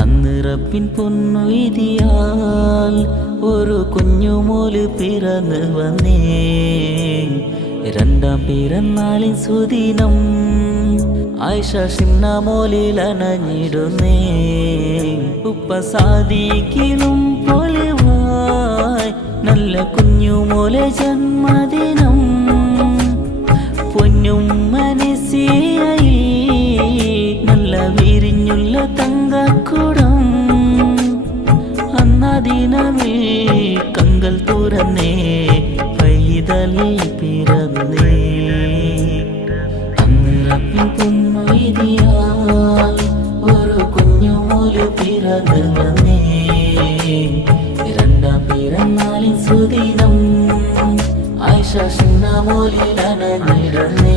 അന്ന് റബ്ബിൻ പൊന്നുവിധിയാൽ ഒരു കുഞ്ഞുമോല് പിറന്നു വന്നേ. രണ്ടാം പിറന്നാളിൻ സുദിനം ആയിഷ ഷിംന മോലിലണഞ്ഞിടുന്നേ. ഉപ്പ സാദിക്കിലും പൊലിവായ് നല്ല കുഞ്ഞുമോലെ ജന്മദിനം. പൊന്നും മനസ്സിയായി നല്ല വിരിഞ്ഞുള്ള തങ്കക്കുടം. അന്നദിനമേ കങ്കൽ തുറന്നേ പൈതൽ പിറന്നേ. അന്ന് പൊന്നുവിധിയാൽ ഒരു കുഞ്ഞുമോല് പിറന്നു വന്നേ. രണ്ടാം പിറന്നാളിൻ സുദിനം ആയിഷ ഷിംന മോലിലണഞ്ഞിടുന്നേ.